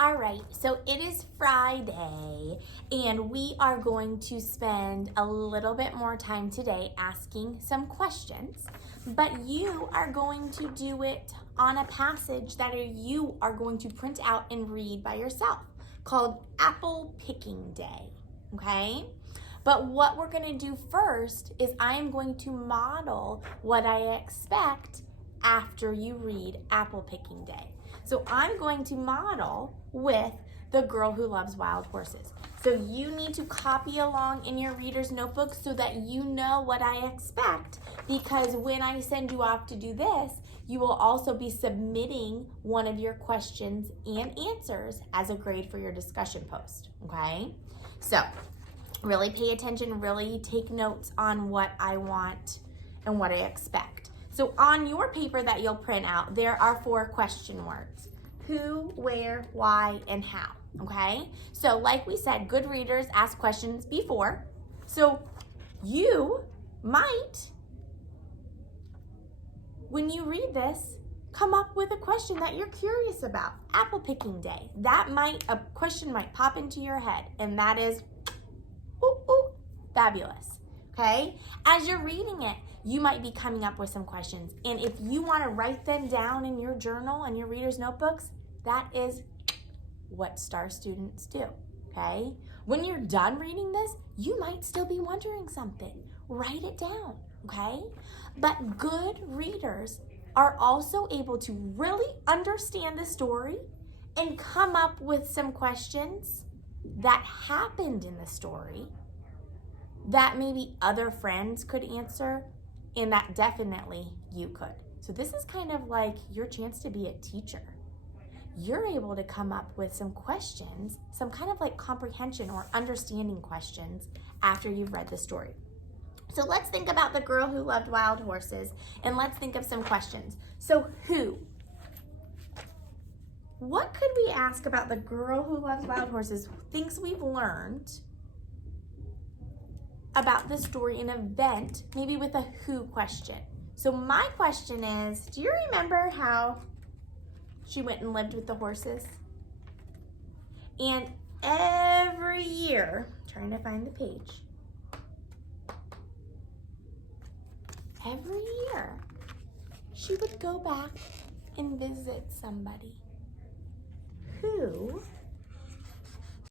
All right, so it is Friday, and we are going to spend a little bit more time today asking some questions, but you are going to do it on a passage that you are going to print out and read by yourself called Apple Picking Day, okay? But what we're going to do first is I am going to model what I expect after you read Apple Picking Day. So I'm going to model with The Girl Who Loves Wild Horses. So you need to copy along in your reader's notebook so that you know what I expect, because when I send you off to do this, you will also be submitting one of your questions and answers as a grade for your discussion post, okay? So really pay attention, really take notes on what I want and what I expect. So on your paper that you'll print out, there are 4 question words: who, where, why, and how, okay? So like we said, good readers ask questions before. So you might, when you read this, come up with a question that you're curious about. Apple Picking Day. A question might pop into your head, and that is, ooh, fabulous, okay? As you're reading it, you might be coming up with some questions. And if you want to write them down in your journal and your reader's notebooks, that is what STAR students do, okay? When you're done reading this, you might still be wondering something. Write it down, okay? But good readers are also able to really understand the story and come up with some questions that happened in the story that maybe other friends could answer, and that definitely you could. So this is kind of like your chance to be a teacher. You're able to come up with some questions, some kind of like comprehension or understanding questions after you've read the story. So let's think about The Girl Who Loved Wild Horses, and let's think of some questions. So who? What could we ask about The Girl Who Loves Wild Horses? Things we've learned about the story, an event, maybe with a who question. So my question is, do you remember how she went and lived with the horses? And every year, trying to find the page, every year she would go back and visit somebody. Who